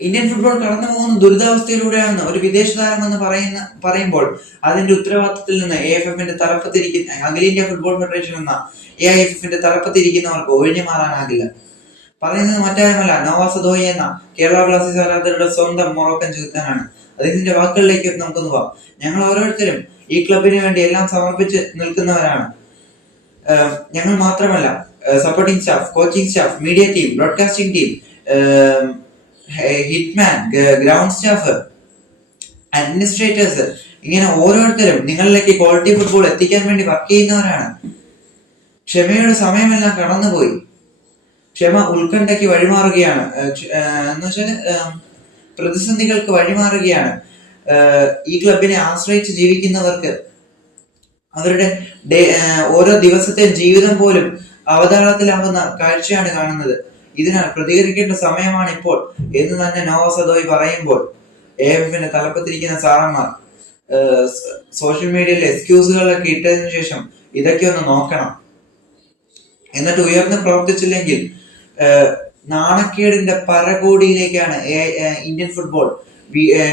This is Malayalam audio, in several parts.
ഇന്ത്യൻ ഫുട്ബോൾ കടന്നു പോകുന്ന ദുരിതാവസ്ഥയിലൂടെയാണ് ഒരു വിദേശ താരമെന്ന് പറയുമ്പോൾ അതിന്റെ ഉത്തരവാദിത്തത്തിൽ നിന്ന് AFFന്റെ തലപ്പത്തിരിക്കുന്ന അഖിലേന്ത്യാ ഫുട്ബോൾ ഫെഡറേഷൻ എന്ന AIFFന്റെ തലപ്പത്തിരിക്കുന്നവർക്ക് ഒഴിഞ്ഞു മാറാനാകില്ല. പറയുന്നത് മറ്റാരുമല്ല, നോവാ സദോയി എന്ന കേരള ബ്ലാസ്റ്റേഴ്സ് ആരാധകരുടെ സ്വന്തം മൊറോക്കൻ ചെകുത്താനാണ്. അദ്ദേഹത്തിന്റെ വാക്കുകളിലേക്ക് നമുക്കൊന്ന് പോവാം. ഞങ്ങൾ ഓരോരുത്തരും ഈ ക്ലബിന് വേണ്ടി എല്ലാം സമർപ്പിച്ച് നിൽക്കുന്നവരാണ്. ഞങ്ങൾ മാത്രമല്ല, supporting staff, coaching staff, media team, broadcasting team, Hitman, ground staff, administrators, ഇങ്ങനെ ഓരോരുത്തരും നിങ്ങളിലേക്ക് ക്വാളിറ്റി ഫുട്ബോൾ എത്തിക്കാൻ വേണ്ടി വർക്ക് ചെയ്യുന്നവരാണ്. ക്ഷമയുടെ സമയമെല്ലാം കടന്നുപോയി. ക്ഷമ ഉത്കണ്ഠയ്ക്ക് വഴിമാറുകയാണ്. എന്ന് വെച്ചാൽ പ്രതിസന്ധികൾക്ക് വഴിമാറുകയാണ്. ഈ ക്ലബിനെ ആശ്രയിച്ച് ജീവിക്കുന്നവർക്ക് അവരുടെ ഓരോ ദിവസത്തെ ജീവിതം പോലും അവതാളത്തിലാവുന്ന കാഴ്ചയാണ് കാണുന്നത്. ഇതിനാൽ പ്രതികരിക്കേണ്ട സമയമാണ് ഇപ്പോൾ എന്ന് തന്നെ നോവാ സദോയി പറയുമ്പോൾ AFFന്റെ തലപ്പത്തിരിക്കുന്ന സാറന്മാർ സോഷ്യൽ മീഡിയയിൽ എക്സ്ക്യൂസുകളൊക്കെ ഇട്ടതിനു ശേഷം ഇതൊക്കെ ഒന്ന് നോക്കണം. എന്നിട്ട് ഉയർന്ന് പ്രവർത്തിച്ചില്ലെങ്കിൽ നാണക്കേടിന്റെ പരകോടിയിലേക്കാണ് ഇന്ത്യൻ ഫുട്ബോൾ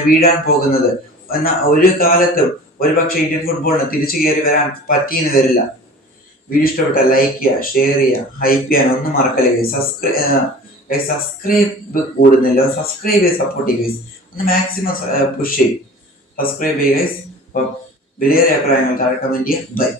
വീഴാൻ പോകുന്നത്. എന്നാൽ ഒരു കാലത്തും ഒരുപക്ഷെ ഇന്ത്യൻ ഫുട്ബോളിന് തിരിച്ചു കയറി വരാൻ പറ്റിയെന്ന് വരില്ല. വീഡിയോ ഇഷ്ടപ്പെട്ടാൽ ലൈക്ക് ചെയ്യുക, ഷെയർ ചെയ്യുക, ഹൈപ്പ് ചെയ്യാൻ ഒന്നും മറക്കല്ലേ. സബ്സ്ക്രൈബ് കൂടുന്നില്ല, സബ്സ്ക്രൈബ് ചെയ്ത് സപ്പോർട്ട് ചെയ്യുക. ഒന്ന് മാക്സിമം പുഷ് ചെയ്യും. സബ്സ്ക്രൈബ് ചെയ്യുക. വലിയ അഭിപ്രായങ്ങൾ താഴെ കമന്റ് ചെയ്യുക. ബൈ.